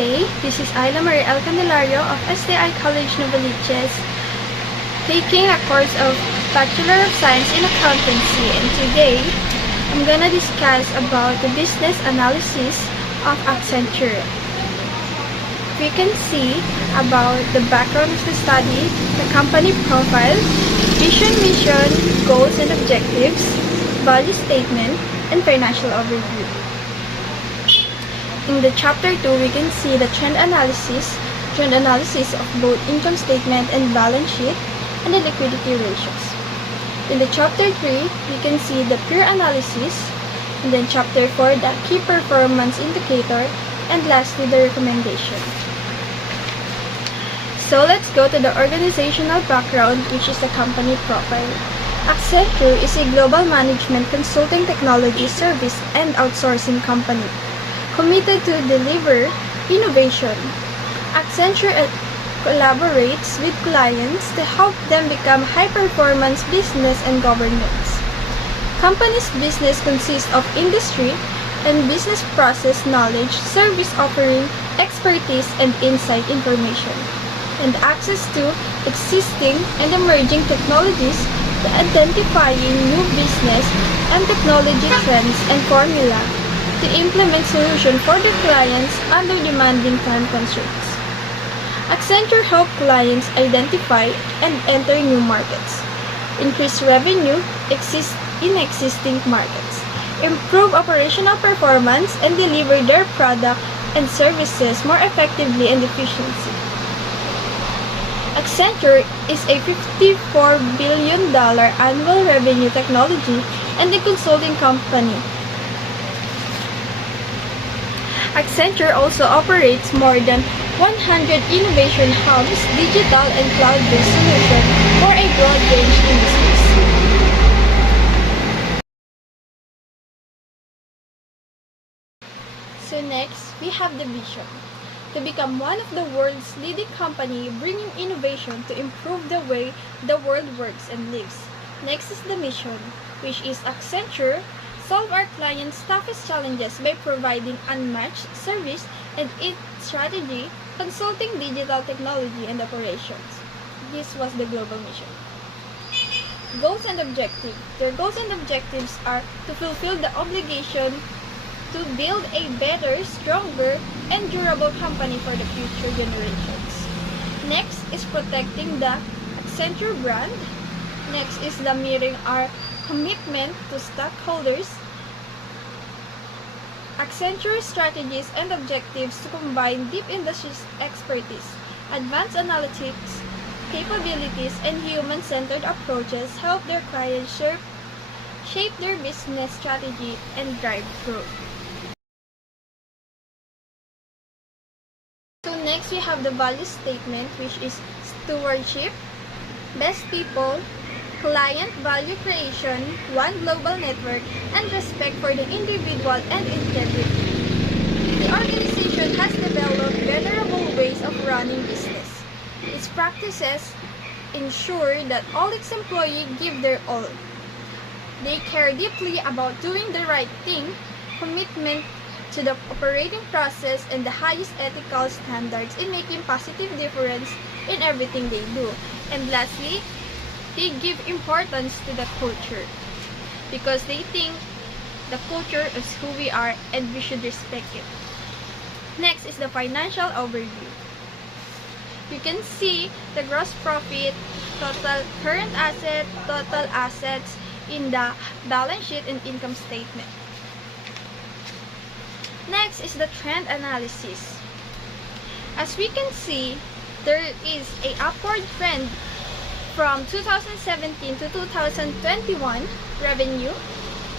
Hey, this is Ayla Marie El Candelario of STI College Novaliches, taking a course of Bachelor of Science in Accountancy, and today I'm gonna discuss about the business analysis of Accenture. We can see about the background of the study, the company profile, vision, mission, goals and objectives, value statement, and financial overview. In the chapter 2, we can see the trend analysis of both income statement and balance sheet, and the liquidity ratios. In the chapter 3, we can see the peer analysis, and then chapter 4, the key performance indicator, and lastly, the recommendation. So let's go to the organizational background, which is the company profile. Accenture is a global management consulting technology service and outsourcing company committed to deliver innovation. Accenture collaborates with clients to help them become high-performance business and governance. Company's business consists of industry and business process knowledge, service offering, expertise, and insight information, and access to existing and emerging technologies to identifying new business and technology trends and formula to implement solutions for the clients under demanding time constraints. Accenture helps clients identify and enter new markets, increase revenue in existing markets, improve operational performance, and deliver their product and services more effectively and efficiently. Accenture is a $54 billion annual revenue technology and a consulting company. Accenture also operates more than 100 innovation hubs, digital and cloud-based solutions for a broad range of industries. So next, we have the vision. To become one of the world's leading company bringing innovation to improve the way the world works and lives. Next is the mission, which is Accenture solve our clients' toughest challenges by providing unmatched service and its strategy, consulting, digital technology, and operations. This was the global mission. Goals and objectives. Their goals and objectives are to fulfill the obligation to build a better, stronger, and durable company for the future generations. Next is protecting the Accenture brand. Next is the meeting our commitment to stockholders. Accenture's strategies and objectives to combine deep industry expertise, advanced analytics capabilities, and human-centered approaches help their clients shape their business strategy and drive growth. So next we have the value statement, which is stewardship, best people, client value creation, one global network, and respect for the individual and integrity. The organization has developed venerable ways of running business. Its practices ensure that all its employees give their all. They care deeply about doing the right thing, commitment to the operating process, and the highest ethical standards in making positive difference in everything they do. And lastly, they give importance to the culture because they think the culture is who we are and we should respect it. Next is the financial overview. You can see the gross profit, total current asset, total assets in the balance sheet and income statement. Next is the trend analysis. As we can see, there is an upward trend from 2017 to 2021 revenue,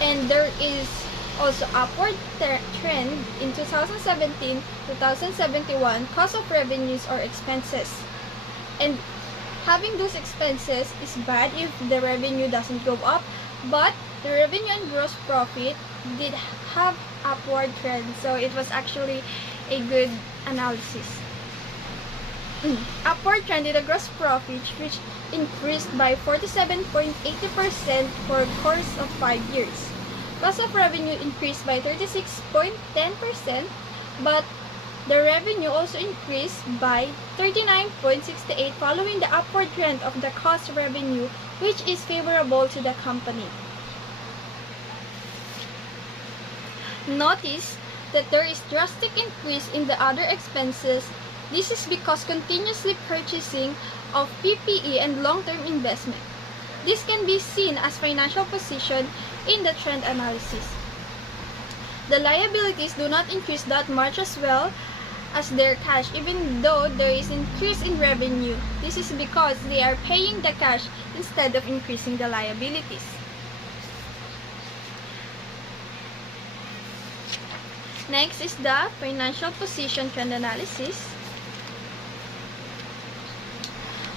and there is also upward trend in 2017-2071 cost of revenues or expenses. And having those expenses is bad if the revenue doesn't go up, but the revenue and gross profit did have upward trend, so it was actually a good analysis. Upward trend in the gross profit, which increased by 47.80% for a course of 5 years. Cost of revenue increased by 36.10%, but The revenue also increased by 39.68 following the upward trend of the cost revenue, which is favorable to the company. Notice that there is drastic increase in the other expenses. This is because continuously purchasing of PPE and long-term investment. This can be seen as financial position in the trend analysis. The liabilities do not increase that much as well as their cash, even though there is increase in revenue. This is because they are paying the cash instead of increasing the liabilities. Next is the financial position trend analysis.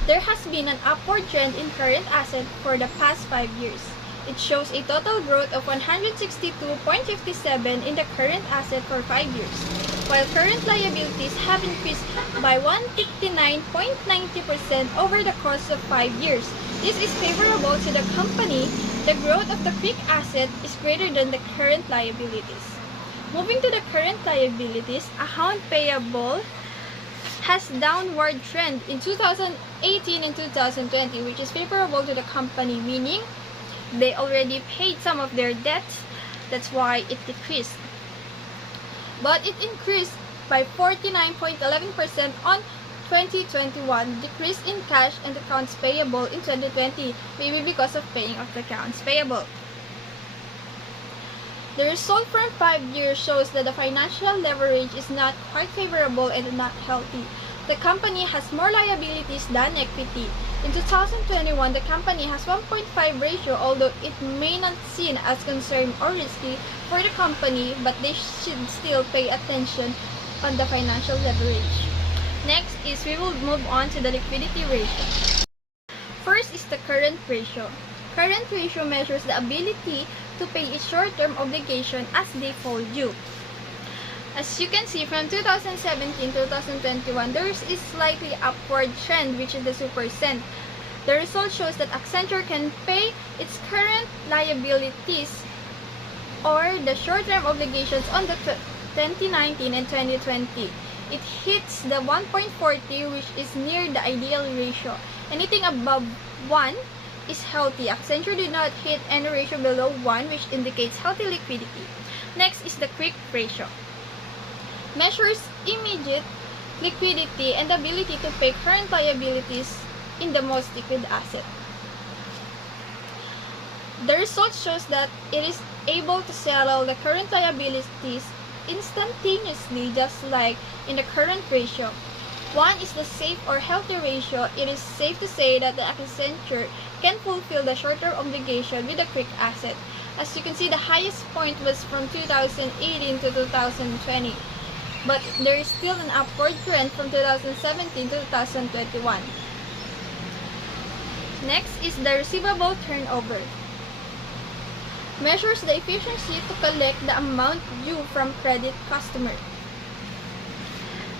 There has been an upward trend in current assets for the past 5 years. It shows a total growth of 162.57 in the current asset for 5 years, while current liabilities have increased by 159.90% over the course of 5 years. This is favorable to the company. The growth of the quick asset is greater than the current liabilities. Moving to the current liabilities, account payable has downward trend in 2018 and 2020, which is favorable to the company, meaning they already paid some of their debts. That's why it decreased. But it increased by 49.11% on 2021, decrease in cash and accounts payable in 2020, maybe because of paying of the accounts payable. The result from 5 years shows that the financial leverage is not quite favorable and not healthy. The company has more liabilities than equity. In 2021, the company has 1.5 ratio, although it may not seen as concern or risky for the company, but they should still pay attention on the financial leverage. Next is we will move on to the liquidity ratio. First is the current ratio. Current ratio measures the ability to pay its short-term obligation as they fall due. As you can see, from 2017 to 2021, there is a slightly upward trend, which is the 2%. The result shows that Accenture can pay its current liabilities or the short-term obligations on the 2019 and 2020. It hits the 1.40, which is near the ideal ratio. Anything above 1 is healthy. Accenture did not hit any ratio below 1, which indicates healthy liquidity. Next is the quick ratio. Measures immediate liquidity and ability to pay current liabilities in the most liquid asset. The result shows that it is able to settle the current liabilities instantaneously, just like in the current ratio. 1 is the safe or healthy ratio. It is safe to say that the Accenture can fulfill the short-term obligation with a quick asset. As you can see, the highest point was from 2018 to 2020. But there is still an upward trend from 2017 to 2021. Next is the receivable turnover. Measures the efficiency to collect the amount due from credit customer.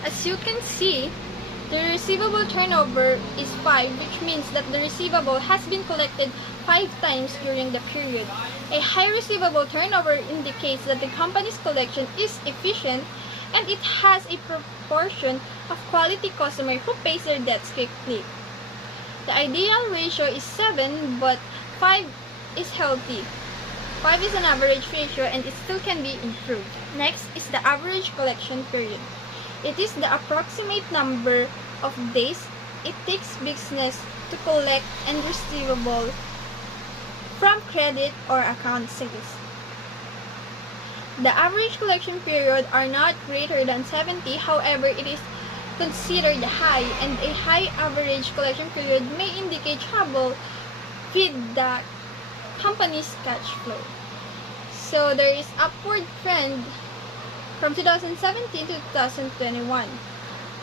As you can see, the receivable turnover is 5, which means that the receivable has been collected 5 times during the period. A high receivable turnover indicates that the company's collection is efficient and it has a proportion of quality customer who pays their debts quickly. The ideal ratio is 7, but 5 is healthy. 5 is an average ratio and it still can be improved. Next is the average collection period. It is the approximate number of days it takes business to collect and receivable from credit or account sales. The average collection period are not greater than 70, however, it is considered high, and a high average collection period may indicate trouble with the company's cash flow. So there is upward trend from 2017 to 2021,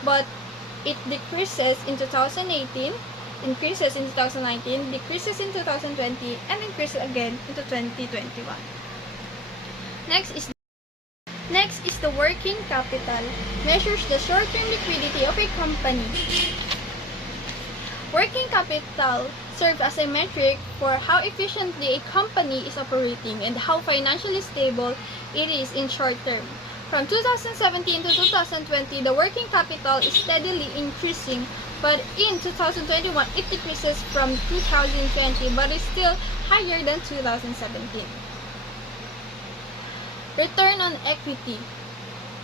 but it decreases in 2018, increases in 2019, decreases in 2020, and increases again into 2021. Next is the working capital. Measures the short-term liquidity of a company. Working capital serves as a metric for how efficiently a company is operating and how financially stable it is in short term. From 2017 to 2020, the working capital is steadily increasing, but in 2021, it decreases from 2020 but is still higher than 2017. Return on equity.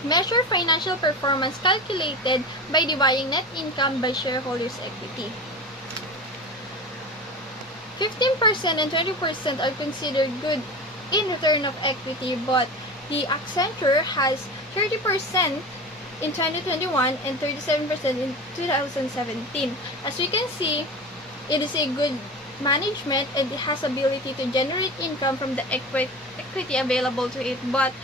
Measure financial performance calculated by dividing net income by shareholders' equity. 15% and 20% are considered good in return of equity, but the Accenture has 30% in 2021 and 37% in 2017. As we can see, it is a good management and it has ability to generate income from the equity available to it, but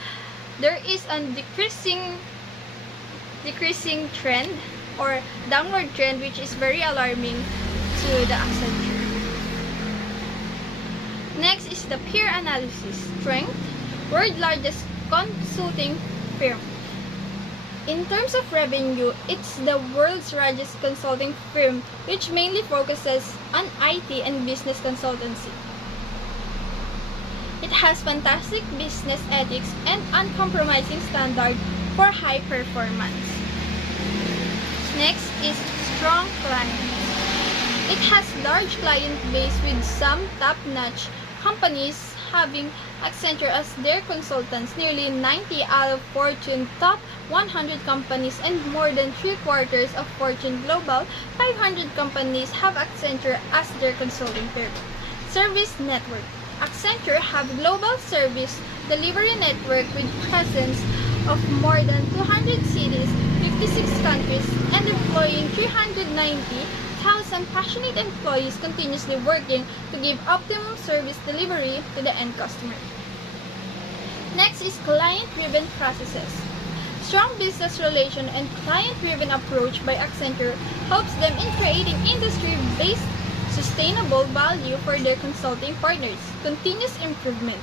there is a decreasing trend or downward trend, which is very alarming to the Accenture. Next is the peer analysis. Strength, world largest consulting firm. In terms of revenue, it's the world's largest consulting firm, which mainly focuses on IT and business consultancy. It has fantastic business ethics and uncompromising standard for high performance. Next is strong clients. It has large client base with some top-notch companies having Accenture as their consultants. Nearly 90 out of Fortune top 100 companies and more than 3/4 of Fortune Global 500 companies have Accenture as their consulting firm. Service network. Accenture have global service delivery network with presence of more than 200 cities, 56 countries, and employing 390,000 passionate employees continuously working to give optimum service delivery to the end customer. Next is client-driven processes. Strong business relation and client-driven approach by Accenture helps them in creating industry-based sustainable value for their consulting partners. Continuous improvement.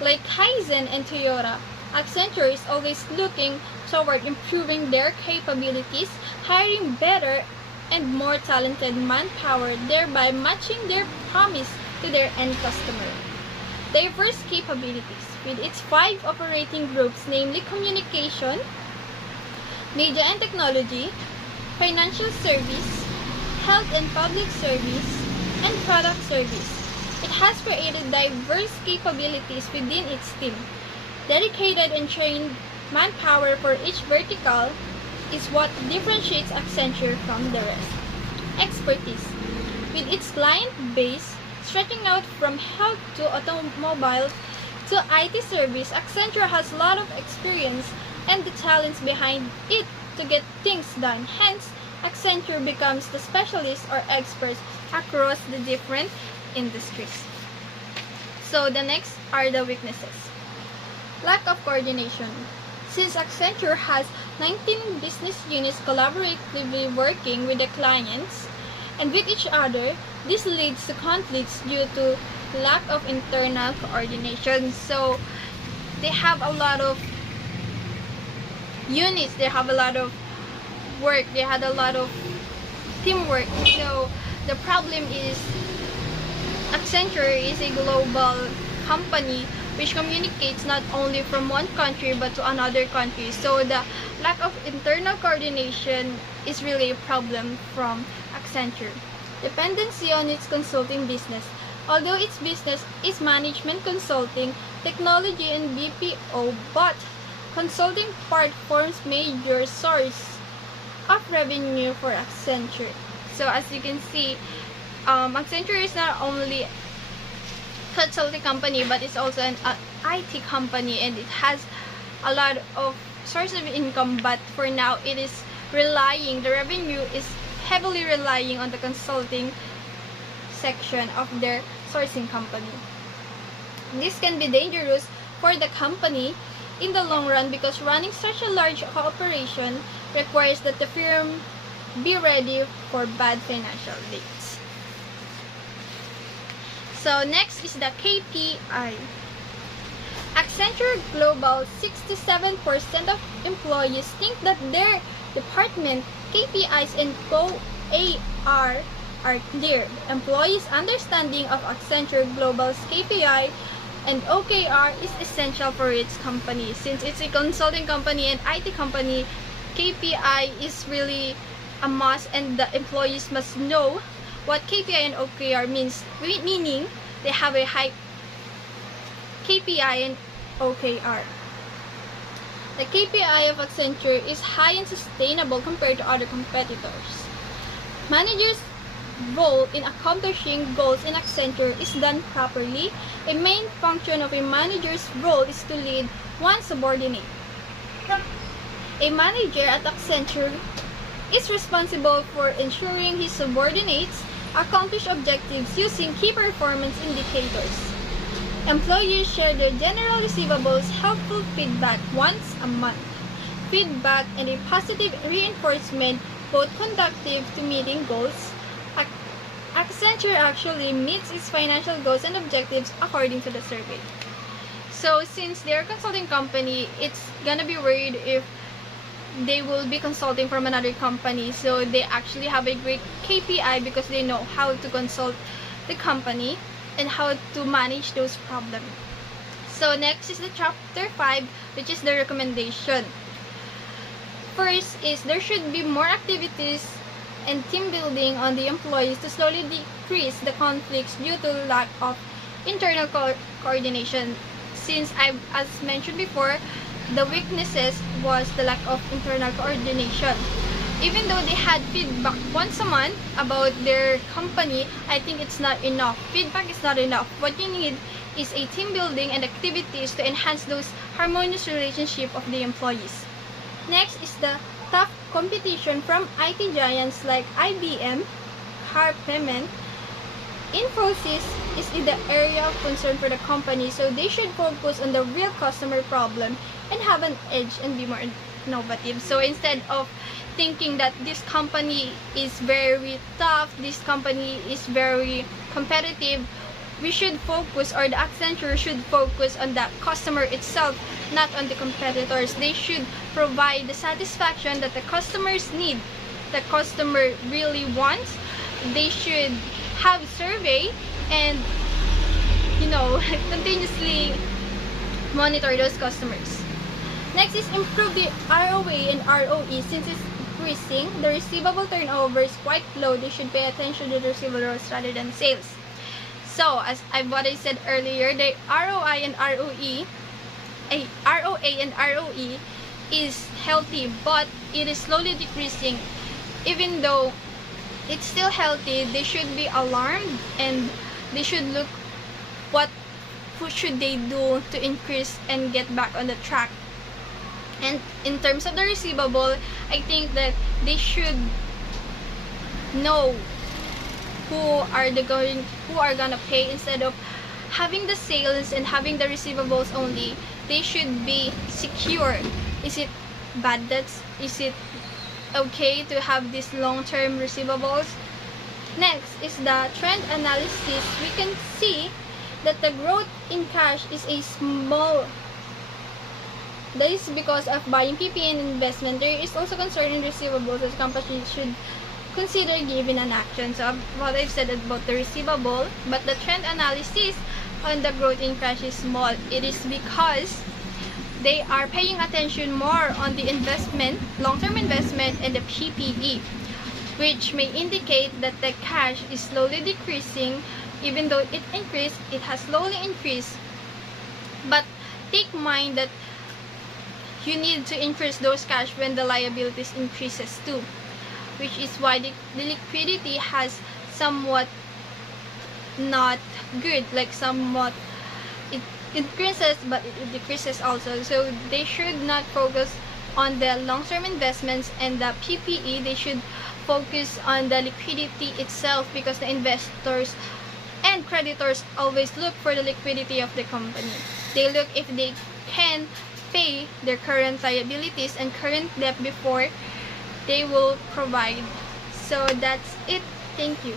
Like Kaizen and Toyota, Accenture is always looking toward improving their capabilities, hiring better and more talented manpower, thereby matching their promise to their end customer. Diverse capabilities. With its 5 operating groups, namely communication, media and technology, financial service, health and public service, and product service. It has created diverse capabilities within its team. Dedicated and trained manpower for each vertical is what differentiates Accenture from the rest. Expertise. With its client base stretching out from health to automobile to IT service, Accenture has a lot of experience and the talents behind it to get things done. Hence, Accenture becomes the specialist or experts across the different industries. So the next are the weaknesses. Lack of coordination. Since Accenture has 19 business units collaboratively working with the clients and with each other, this leads to conflicts due to lack of internal coordination. So they have a lot of units, they have a lot of work, they had a lot of teamwork. So the problem is Accenture is a global company which communicates not only from one country but to another country. So the lack of internal coordination is really a problem from Accenture. Dependency on its consulting business. Although its business is management consulting, technology, and BPO, but consulting part forms major source of revenue for Accenture. So as you can see, Accenture is not only consulting company but it's also an IT company, and it has a lot of source of income, but for now it is relying, the revenue is heavily relying on the consulting section of their sourcing company. This can be dangerous for the company in the long run because running such a large cooperation requires that the firm be ready for bad financial days. So next is the KPI. Accenture Global, 67% of employees think that their department KPIs and OAR are clear. Employees' understanding of Accenture Global's KPI and OKR is essential for its company. Since it's a consulting company and IT company, KPI is really a must, and the employees must know what KPI and OKR means, meaning they have a high KPI and OKR. The KPI of Accenture is high and sustainable compared to other competitors. Managers' role in accomplishing goals in Accenture is done properly. A main function of a manager's role is to lead one subordinate. A manager at Accenture is responsible for ensuring his subordinates accomplish objectives using key performance indicators. Employees share their general receivables helpful feedback once a month. Feedback and a positive reinforcement, both conducive to meeting goals. Accenture actually meets its financial goals and objectives according to the survey. So since they're a consulting company, it's gonna be worried if they will be consulting from another company. So they actually have a great KPI because they know how to consult the company and how to manage those problems. So next is the chapter 5, which is the recommendation. First is there should be more activities and team building on the employees to slowly decrease the conflicts due to lack of internal coordination. Since as mentioned before, the weaknesses was the lack of internal coordination. Even though they had feedback once a month about their company, I think it's not enough. Feedback is not enough. What you need is a team building and activities to enhance those harmonious relationship of the employees. Next is the tough competition from IT giants like IBM, Payment. Infosys is in the area of concern for the company, so they should focus on the real customer problem and have an edge and be more innovative. So instead of thinking that this company is very tough, this company is very competitive, we should focus, or the Accenture should focus on the customer itself, not on the competitors. They should provide the satisfaction that the customers need, the customer really wants. They should have survey and continuously monitor those customers. Next is improve the ROA and ROE. Since it's increasing, the receivable turnover is quite low. They should pay attention to the receivables rather than sales. So as what I said earlier, the ROA and ROE is healthy, but it is slowly decreasing. Even though it's still healthy, they should be alarmed and they should look what should they do to increase and get back on the track. And in terms of the receivable, I think that they should know who are gonna pay. Instead of having the sales and having the receivables only, they should be secure. Is it bad debts? Is it okay to have these long-term receivables? Next is the trend analysis. We can see that the growth in cash is a small. That is because of buying PPE and investment. There is also concern in receivables that companies should consider giving an action. So what I've said about the receivable, but the trend analysis on the growth in cash is small. It is because they are paying attention more on the investment, long-term investment, and the PPE, which may indicate that the cash is slowly decreasing. Even though it increased, it has slowly increased. But take mind that you need to increase those cash when the liabilities increases too, which is why the liquidity has somewhat not good, like somewhat it increases but it decreases also. So they should not focus on the long-term investments and the PPE. They should focus on the liquidity itself, because the investors and creditors always look for the liquidity of the company. They look if they can pay their current liabilities and current debt before they will provide. So that's it. Thank you.